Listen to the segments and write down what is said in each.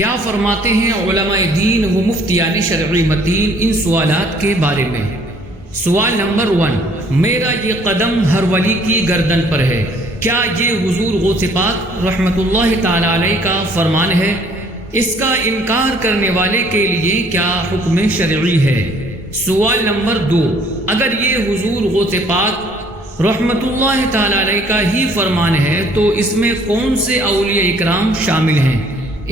کیا فرماتے ہیں علماء دین و مفتیان شرعی متین ان سوالات کے بارے میں؟ سوال نمبر 1، میرا یہ قدم ہر ولی کی گردن پر ہے، کیا یہ حضور غوث پاک رحمت اللہ تعالی علیہ کا فرمان ہے؟ اس کا انکار کرنے والے کے لیے کیا حکم شرعی ہے؟ سوال نمبر 2، اگر یہ حضور غوث پاک رحمت اللہ تعالی علیہ کا ہی فرمان ہے تو اس میں کون سے اولیاء اکرام شامل ہیں؟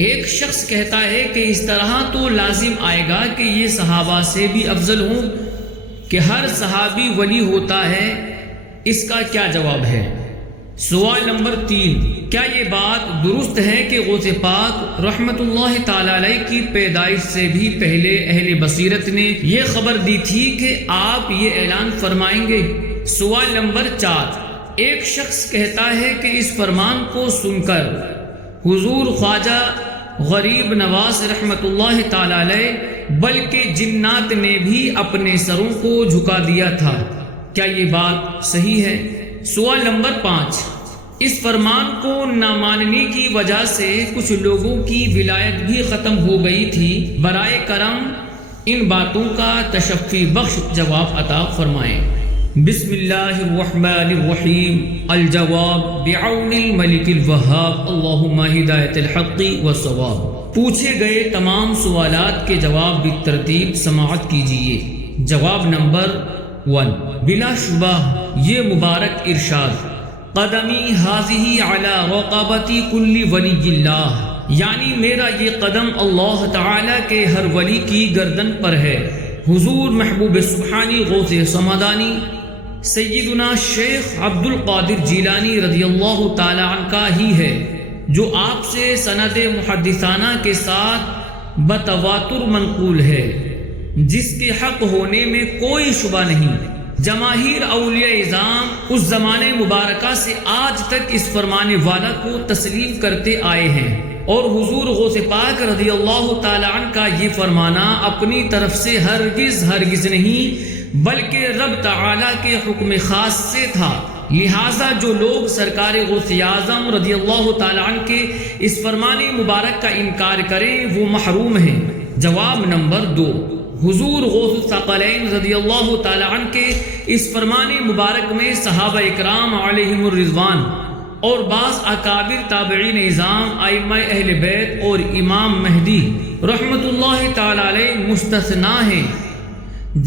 ایک شخص کہتا ہے کہ اس طرح تو لازم آئے گا کہ یہ صحابہ سے بھی افضل ہوں کہ ہر صحابی ولی ہوتا ہے، اس کا کیا جواب ہے؟ سوال نمبر 3، کیا یہ بات درست ہے کہ غوث پاک رحمت اللہ تعالی علیہ کی پیدائش سے بھی پہلے اہل بصیرت نے یہ خبر دی تھی کہ آپ یہ اعلان فرمائیں گے؟ سوال نمبر 4، ایک شخص کہتا ہے کہ اس فرمان کو سن کر حضور خواجہ غریب نواز رحمت اللہ تعالی علیہ بلکہ جنات نے بھی اپنے سروں کو جھکا دیا تھا، کیا یہ بات صحیح ہے؟ سوال نمبر 5، اس فرمان کو نہ ماننے کی وجہ سے کچھ لوگوں کی ولایت بھی ختم ہو گئی تھی، برائے کرم ان باتوں کا تشفی بخش جواب عطا فرمائیں۔ بسم اللہ الرحمن الرحیم۔ الجواب بعون الملک الوہاب، اللہم ہدایت الحق والصواب۔ پوچھے گئے تمام سوالات کے جواب بالترتیب سماعت کیجیے۔ جواب نمبر 1، بلا شبہ یہ مبارک ارشاد قدمی حاضی علی رقبتی کل ولی اللہ، یعنی میرا یہ قدم اللہ تعالی کے ہر ولی کی گردن پر ہے، حضور محبوب سبحانی غوث سمدانی سیدنا شیخ عبد القادر جیلانی رضی اللہ تعالی عنہ کا ہی ہے، جو آپ سے سند محدثانہ کے ساتھ بتواتر منقول ہے، جس کے حق ہونے میں کوئی شبہ نہیں۔ جماہیر اولیاء اعظام اس زمانے مبارکہ سے آج تک اس فرمانے والا کو تسلیم کرتے آئے ہیں، اور حضور غوث پاک رضی اللہ تعالی عنہ کا یہ فرمانا اپنی طرف سے ہرگز نہیں بلکہ رب تعالی کے حکم خاص سے تھا، لہٰذا جو لوگ سرکار غوث اعظم رضی اللہ تعالی عنہ کے اس فرمان مبارک کا انکار کریں وہ محروم ہیں۔ جواب نمبر 2، حضور غوث الثقلین رضی اللہ تعالی عنہ کے اس فرمان مبارک میں صحابہ اکرام علیہم الرضوان اور بعض اکابر تابعین اعظام ائمہ اہل بیت اور امام مہدی رحمت اللہ تعالی علیہ مستثنا ہیں،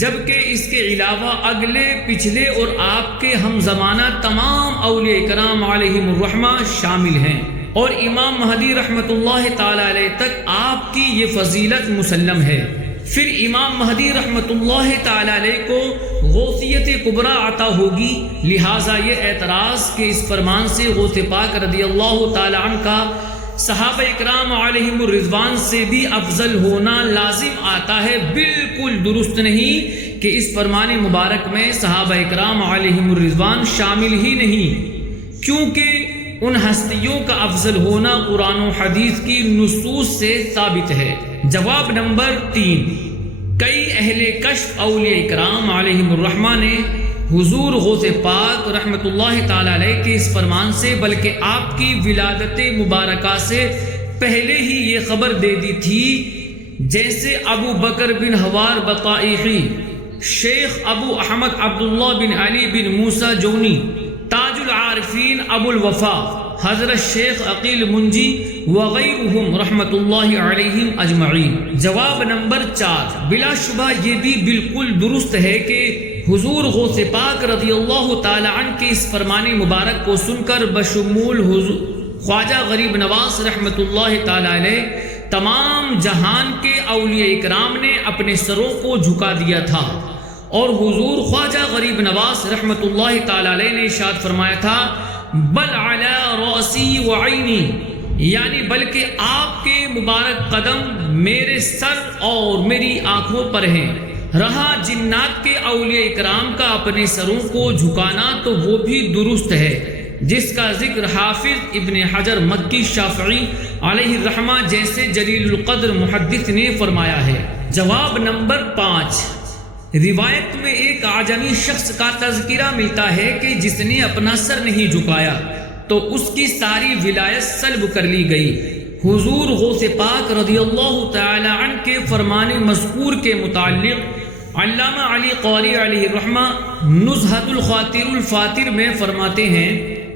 جبکہ اس کے علاوہ اگلے پچھلے اور آپ کے ہم زمانہ تمام اولیاء کرام علیہم الرحمہ شامل ہیں، اور امام مہدی رحمت اللہ تعالی علیہ تک آپ کی یہ فضیلت مسلم ہے۔ پھر امام مہدی رحمت اللہ تعالی علیہ کو غوثیت کبریٰ عطا ہوگی، لہٰذا یہ اعتراض کہ اس فرمان سے غوث پاک رضی اللہ تعالی عنہ کا صحابہ اکرام علیہم الرضوان سے بھی افضل ہونا لازم آتا ہے، بالکل درست نہیں کہ اس فرمان مبارک میں صحابہ اکرام علیہم الرضوان شامل ہی نہیں، کیونکہ ان ہستیوں کا افضل ہونا قرآن و حدیث کی نصوص سے ثابت ہے۔ جواب نمبر 3، کئی اہل کشف اولیاء اکرام علیہم الرحمہ نے حضور غوث پاک رحمت اللہ تعالی علیہ کے اس فرمان سے بلکہ آپ کی ولادت مبارکہ سے پہلے ہی یہ خبر دے دی تھی، جیسے ابو بکر بن حوار بطائحی، شیخ ابو احمد عبداللہ بن علی بن موسیٰ جونی، تاج العارفین ابو الوفا حضرت شیخ عقیل منجی وغیرہم رحمت اللہ علیہم اجمعین۔ جواب نمبر 4، بلا شبہ یہ بھی بالکل درست ہے کہ حضور غوث پاک رضی اللہ تعالی عنہ کے اس فرمان مبارک کو سن کر بشمول خواجہ غریب نواز رحمت اللہ تعالی علیہ تمام جہان کے اولیاء اکرام نے اپنے سروں کو جھکا دیا تھا، اور حضور خواجہ غریب نواز رحمت اللہ تعالی علیہ نے ارشاد فرمایا تھا بل علی رأسی وعینی، یعنی بلکہ آپ کے مبارک قدم میرے سر اور میری آنکھوں پر ہیں۔ رہا جنات کے اولیاء اکرام کا اپنے سروں کو جھکانا تو وہ بھی درست ہے، جس کا ذکر حافظ ابن حجر مکی شافعی علیہ الرحمہ جیسے جلیل القدر محدث نے فرمایا ہے۔ جواب نمبر 5، روایت میں ایک اعجمی شخص کا تذکرہ ملتا ہے کہ جس نے اپنا سر نہیں جھکایا تو اس کی ساری ولایت سلب کر لی گئی۔ حضور غوث پاک رضی اللہ تعالی عنہ کے فرمان مذکور کے متعلق علامہ علی قاری علیہ الرحمہ نزہۃ الخاطر الفاتر میں فرماتے ہیں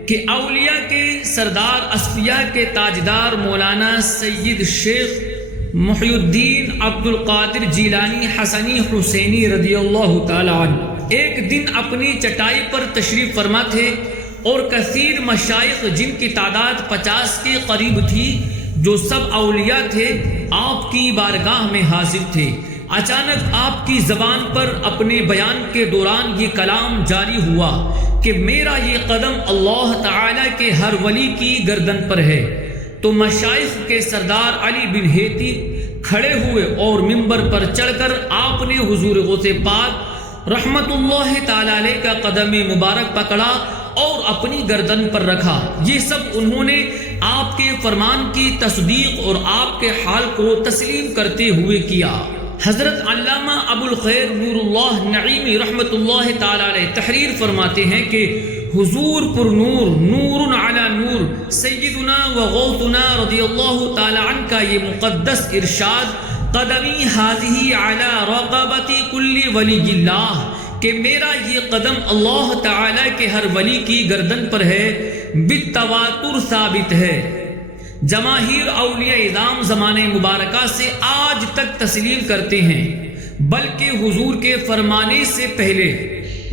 کہ اولیاء کے سردار اصفیاء کے تاجدار مولانا سید شیخ محی الدین عبد القادر جیلانی حسنی حسینی رضی اللہ تعالی عنہ ایک دن اپنی چٹائی پر تشریف فرما تھے اور کثیر مشائخ جن کی تعداد 50 کے قریب تھی جو سب اولیاء تھے آپ کی بارگاہ میں حاضر تھے۔ اچانک آپ کی زبان پر اپنے بیان کے دوران یہ کلام جاری ہوا کہ میرا یہ قدم اللہ تعالی کے ہر ولی کی گردن پر ہے۔ تو مشائخ کے سردار علی بن ہیتی کھڑے ہوئے اور منبر پر چڑھ کر آپ نے حضور غوث پاک رحمت اللہ تعالی علیہ کا قدم مبارک پکڑا اور اپنی گردن پر رکھا۔ یہ سب انہوں نے آپ کے فرمان کی تصدیق اور آپ کے حال کو تسلیم کرتے ہوئے کیا۔ حضرت علامہ ابو الخیر نور اللہ نعیمی رحمت اللہ تعالی علیہ تحریر فرماتے ہیں کہ حضور پر نور نور علی نور سیدنا و غوثنا رضی اللہ تعالی عنہ کا یہ مقدس ارشاد قدمی ہاذہی علی رقبۃ کل ولی اللہ کہ میرا یہ قدم اللہ تعالی کے ہر ولی کی گردن پر ہے بالتواتر ثابت ہے۔ جماہیر اولیاء اعظام زمانے مبارکہ سے آج تک تسلیم کرتے ہیں، بلکہ حضور کے فرمانے سے پہلے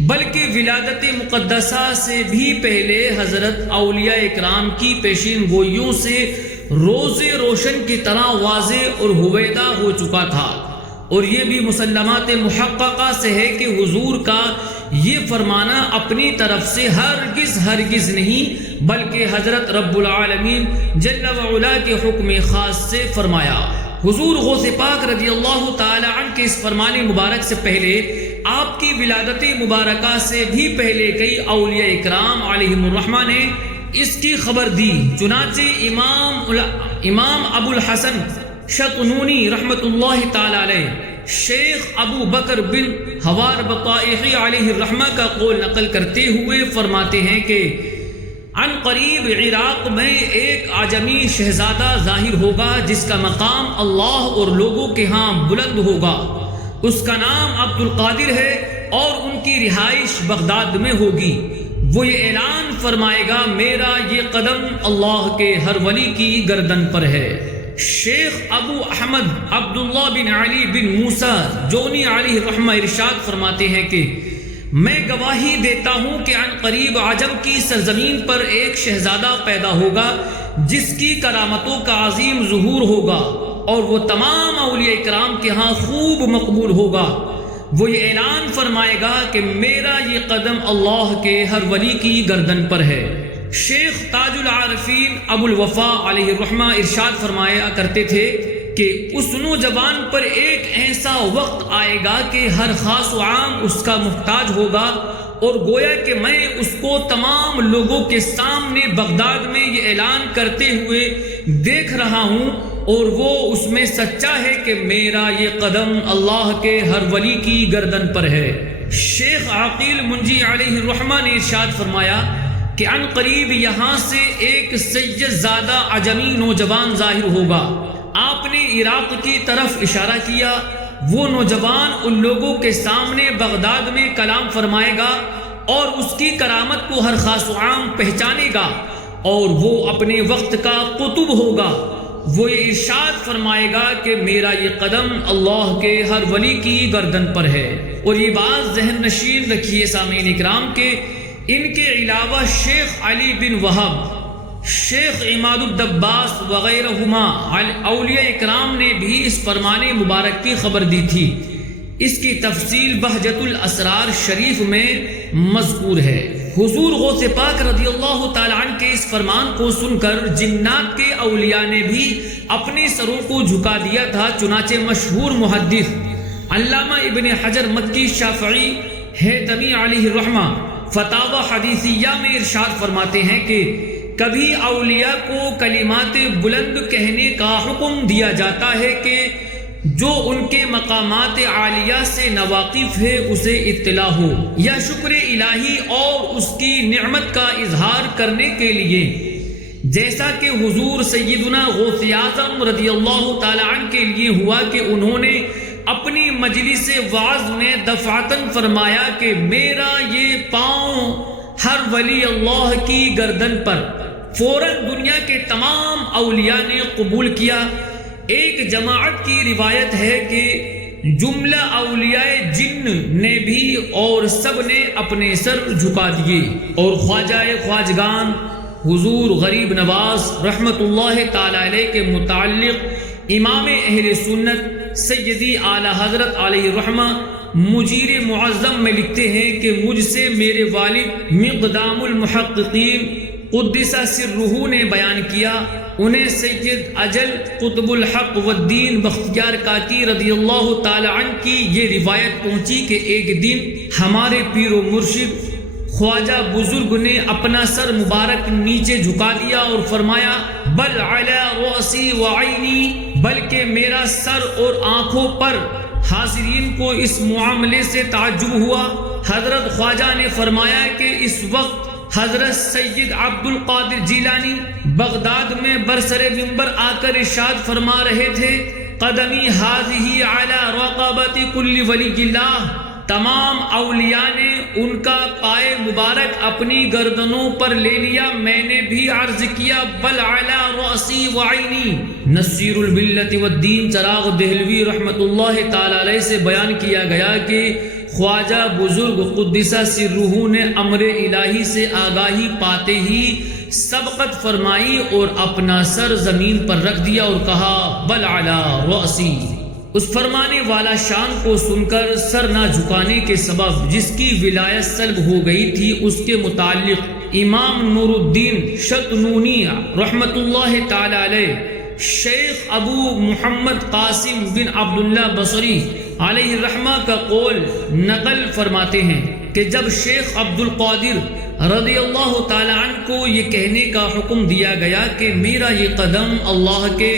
بلکہ ولادت مقدسہ سے بھی پہلے حضرت اولیاء اکرام کی پیشین گوئیوں سے روز روشن کی طرح واضح اور ہویدا ہو چکا تھا، اور یہ بھی مسلمات محققہ سے ہے کہ حضور کا یہ فرمانا اپنی طرف سے ہرگز نہیں بلکہ حضرت رب العالمین جل وعلا کے حکم خاص سے فرمایا۔ حضور غوث پاک رضی اللہ تعالی عنہ کے اس فرمان مبارک سے پہلے آپ کی ولادت مبارکہ سے بھی پہلے کئی اولیاء اکرام علیہم الرحمہ نے اس کی خبر دی۔ چنانچہ امام ابو الحسن شطنونی رحمت اللہ تعالی علیہ شیخ ابو بکر بن حوار بطائحی علیہ الرحمہ کا قول نقل کرتے ہوئے فرماتے ہیں کہ عن قریب عراق میں ایک اعجمی شہزادہ ظاہر ہوگا جس کا مقام اللہ اور لوگوں کے ہاں بلند ہوگا۔ اس کا نام عبد القادر ہے اور ان کی رہائش بغداد میں ہوگی۔ وہ یہ اعلان فرمائے گا میرا یہ قدم اللہ کے ہر ولی کی گردن پر ہے۔ شیخ ابو احمد عبداللہ بن علی بن موسیٰ جونی علیہ الرحمہ ارشاد فرماتے ہیں کہ میں گواہی دیتا ہوں کہ عن قریب عجم کی سرزمین پر ایک شہزادہ پیدا ہوگا جس کی کرامتوں کا عظیم ظہور ہوگا اور وہ تمام اولیاء اکرام کے ہاں خوب مقبول ہوگا۔ وہ یہ اعلان فرمائے گا کہ میرا یہ قدم اللہ کے ہر ولی کی گردن پر ہے۔ شیخ تاج العارفین ابو الوفا علیہ الرحمہ ارشاد فرمایا کرتے تھے کہ اس نوجوان پر ایک ایسا وقت آئے گا کہ ہر خاص و عام اس کا محتاج ہوگا، اور گویا کہ میں اس کو تمام لوگوں کے سامنے بغداد میں یہ اعلان کرتے ہوئے دیکھ رہا ہوں، اور وہ اس میں سچا ہے کہ میرا یہ قدم اللہ کے ہر ولی کی گردن پر ہے۔ شیخ عقیل منجی علیہ الرحمہ نے ارشاد فرمایا کہ عن قریب یہاں سے ایک سید زادہ عجمی نوجوان ظاہر ہوگا۔ آپ نے عراق کی طرف اشارہ کیا۔ وہ نوجوان ان لوگوں کے سامنے بغداد میں کلام فرمائے گا اور اس کی کرامت کو ہر خاص و عام پہچانے گا، اور وہ اپنے وقت کا قطب ہوگا۔ وہ یہ ارشاد فرمائے گا کہ میرا یہ قدم اللہ کے ہر ولی کی گردن پر ہے۔ اور یہ بات ذہن نشین رکھیے سامعین اکرام کے ان کے علاوہ شیخ علی بن وہب، شیخ عماد الدباس وغیرہما اولیاء اکرام نے بھی اس فرمان مبارک کی خبر دی تھی۔ اس کی تفصیل بہجت الاسرار شریف میں مذکور ہے۔ حضور غوث پاک رضی اللہ تعالی عنہ کے اس فرمان کو سن کر جنات کے اولیاء نے بھی اپنے سروں کو جھکا دیا تھا۔ چنانچہ مشہور محدث علامہ ابن حجر مکی شافعی ہیثمی علیہ الرحمہ فتاوی حدیثیہ میں ارشاد فرماتے ہیں کہ کبھی اولیاء کو کلمات بلند کہنے کا حکم دیا جاتا ہے کہ جو ان کے مقامات عالیہ سے ناواقف ہے اسے اطلاع ہو، یا شکر الہی اور اس کی نعمت کا اظہار کرنے کے لیے جیسا کہ حضور سیدنا غوث اعظم رضی اللہ تعالی عنہ کے لیے ہوا کہ انہوں نے اپنی مجلس وعظ میں دفعتاً فرمایا کہ میرا یہ پاؤں ہر ولی اللہ کی گردن پر۔ فوراً دنیا کے تمام اولیاء نے قبول کیا۔ ایک جماعت کی روایت ہے کہ جملہ اولیاء جن نے بھی اور سب نے اپنے سر جھکا دیے، اور خواجہ خواجگان حضور غریب نواز رحمت اللہ تعالی علیہ کے متعلق امام اہل سنت سیدی اعلی حضرت علیہ الرحمہ مجیر معظم میں لکھتے ہیں کہ مجھ سے میرے والد مقدام المحققین قدس سرہ نے بیان کیا، انہیں سید اجل قطب الحق والدین بختیار کاکی رضی اللہ تعالی عنہ کی یہ روایت پہنچی کہ ایک دن ہمارے پیر و مرشد خواجہ بزرگ نے اپنا سر مبارک نیچے جھکا دیا اور فرمایا بل علی رأسی وعینی، بلکہ میرا سر اور آنکھوں پر۔ حاضرین کو اس معاملے سے تعجب ہوا۔ حضرت خواجہ نے فرمایا کہ اس وقت حضرت سید عبد القادر جیلانی بغداد میں برسر منبر آ کر ارشاد فرما رہے تھے قدمی ہذہ علی رقبۃ کل ولی اللہ، تمام اولیاء نے ان کا پائے مبارک اپنی گردنوں پر لے لیا۔ میں نے بھی عرض کیا بل علی رأسی وعینی۔ نصیر الملت والدین چراغ دہلوی رحمت اللہ تعالی علیہ سے بیان کیا گیا کہ خواجہ بزرگ قدسہ سرہ نے امر الہی سے آگاہی پاتے ہی سبقت فرمائی اور اپنا سر زمین پر رکھ دیا اور کہا بل علی رأسی۔ اس فرمانے والا شان کو سن کر سر نہ جھکانے کے سبب جس کی ولایت سلب ہو گئی تھی اس کے متعلق امام نور الدین شتنونی رحمت اللہ تعالی علیہ شیخ ابو محمد قاسم بن عبداللہ بصری علیہ الرحمہ کا قول نقل فرماتے ہیں کہ جب شیخ عبد القادر رضی اللہ تعالی عنہ کو یہ کہنے کا حکم دیا گیا کہ میرا یہ قدم اللہ کے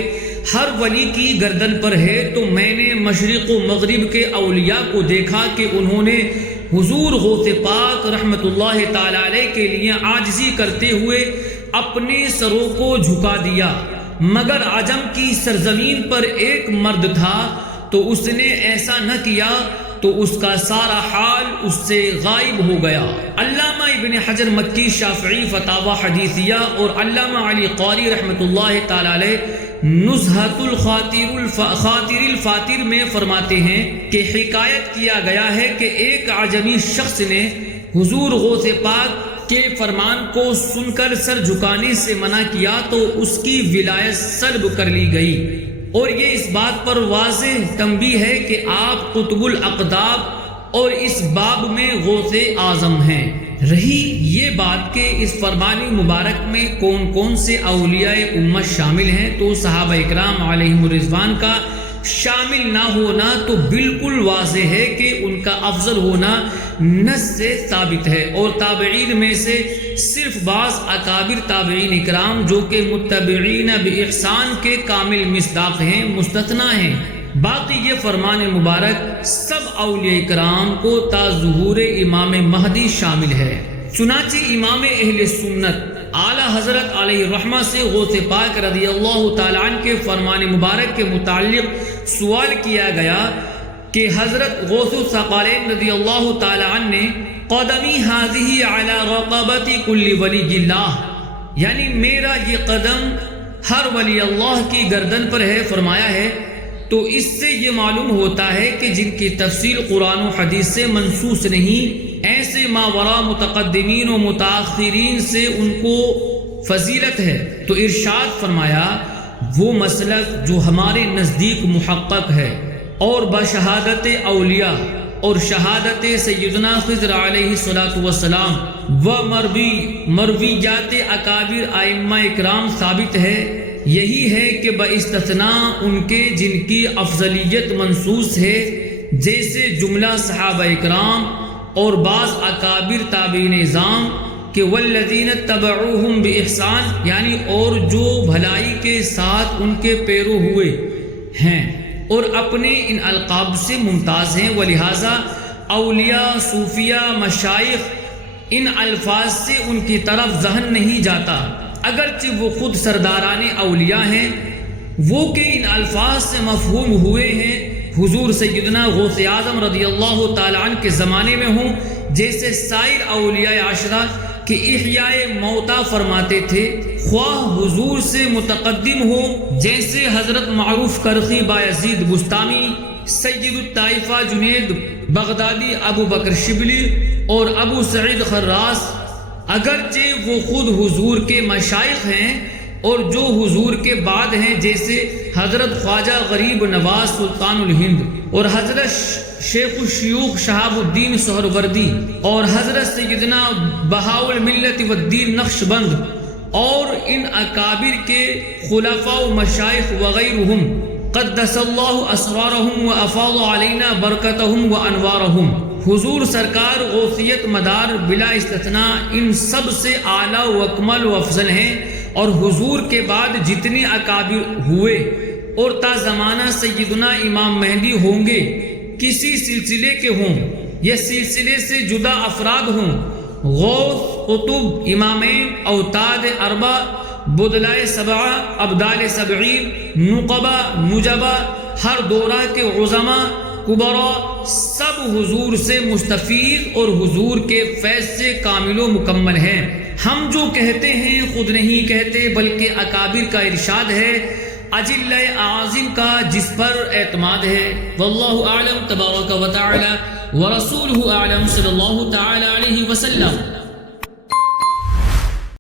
ہر ولی کی گردن پر ہے، تو میں نے مشرق و مغرب کے اولیاء کو دیکھا کہ انہوں نے حضور غوث پاک رحمت اللہ تعالی علیہ کے لیے عاجزی کرتے ہوئے اپنے سروں کو جھکا دیا، مگر عجم کی سرزمین پر ایک مرد تھا تو اس نے ایسا نہ کیا تو اس کا سارا حال اس سے غائب ہو گیا۔ علامہ ابن حجر مکی شافعی فتاوی حدیثیہ اور علامہ علی قاری رحمت اللہ تعالی علیہ نزہۃ الخاطر الفاتر میں فرماتے ہیں کہ حکایت کیا گیا ہے کہ ایک عجمی شخص نے حضور غوث پاک کے فرمان کو سن کر سر جھکانے سے منع کیا تو اس کی ولایت سلب کر لی گئی، اور یہ اس بات پر واضح تنبیہ ہے کہ آپ قطب الاقطاب اور اس باب میں غوث اعظم ہیں۔ رہی یہ بات کہ اس فرمان مبارک میں کون کون سے اولیاء امت شامل ہیں، تو صحابہ اکرام علیہم الرضوان کا شامل نہ ہونا تو بالکل واضح ہے کہ ان کا افضل ہونا نص سے ثابت ہے، اور تابعین میں سے صرف بعض اکابر تابعین اکرام جو کہ متبعین باحسان کے کامل مصداق ہیں مستثنی ہیں، باقی یہ فرمان مبارک سب اولیاء کرام کو تا ظہور امام مہدی شامل ہے۔ چنانچہ امام اہل سنت اعلیٰ حضرت علیہ الرحمہ سے غوث پاک رضی اللہ تعالیٰ عنہ کے فرمان مبارک کے متعلق سوال کیا گیا کہ حضرت غوث الثقلین رضی اللہ تعالیٰ عنہ نے قدمی ہذہ علی رقبۃ کل ولی اللہ، یعنی میرا یہ قدم ہر ولی اللہ کی گردن پر ہے فرمایا ہے، تو اس سے یہ معلوم ہوتا ہے کہ جن کی تفصیل قرآن و حدیث سے منصوص نہیں، ایسے ماوراء متقدمین و متاخرین سے ان کو فضیلت ہے۔ تو ارشاد فرمایا وہ مسلک جو ہمارے نزدیک محقق ہے اور بشہادت اولیاء اور شہادت سیدنا خضر علیہ الصلوۃ والسلام و مرویات اکابر ائمہ اکرام ثابت ہے، یہی ہے کہ باستثناء ان کے جن کی افضلیت منصوص ہے، جیسے جملہ صحابہ اکرام اور بعض اکابر تابعین اعظام کہ والذین تبعوہم باحسان، یعنی اور جو بھلائی کے ساتھ ان کے پیرو ہوئے ہیں اور اپنے ان القاب سے ممتاز ہیں، ولہذا اولیاء، صوفیاء، مشائخ ان الفاظ سے ان کی طرف ذہن نہیں جاتا، اگرچہ وہ خود سرداران اولیاء ہیں، وہ کہ ان الفاظ سے مفہوم ہوئے ہیں حضور سیدنا غوث اعظم رضی اللہ تعالیٰ عنہ کے زمانے میں ہوں، جیسے سائر اولیاء عشرہ کہ احیاء موتا فرماتے تھے، خواہ حضور سے متقدم ہو جیسے حضرت معروف کرخی بایزید بستامی، سید الطائفہ جنید بغدادی ابو بکر شبلی اور ابو سعید خراس، اگرچہ وہ خود حضور کے مشائخ ہیں، اور جو حضور کے بعد ہیں جیسے حضرت خواجہ غریب نواز سلطان الہند اور حضرت شیخ الشیوخ شہاب الدین سہروردی اور حضرت سیدنا بہاء الملت والدین نقشبند اور ان اکابر کے خلفاء و مشائخ وغیرہم قدس اللہ اسرارہم و افاض علینا برکتہم و انوارہم، حضور سرکار غوثیت مدار بلا استثناء ان سب سے اعلیٰ و اکمل و افضل ہیں، اور حضور کے بعد جتنے اکابر ہوئے اور تا زمانہ سیدنا امام مہدی ہوں گے، کسی سلسلے کے ہوں یا سلسلے سے جدا افراد ہوں، غوث، قطب، امامین، اوتاد اربع، بدلائے سبعہ، ابدال سبعین، نقبہ، نجبہ، ہر دورہ کے عظماء کبرا، سب حضور سے مستفید اور حضور کے فیض سے کامل و مکمل ہیں۔ ہم جو کہتے ہیں خود نہیں کہتے، بلکہ اکابر کا ارشاد ہے، اجلہ اعاظم کا جس پر اعتماد ہے۔ واللہ اعلم تبارک و تعالی ورسولہ اعلم صلی اللہ تعالی علیہ وسلم۔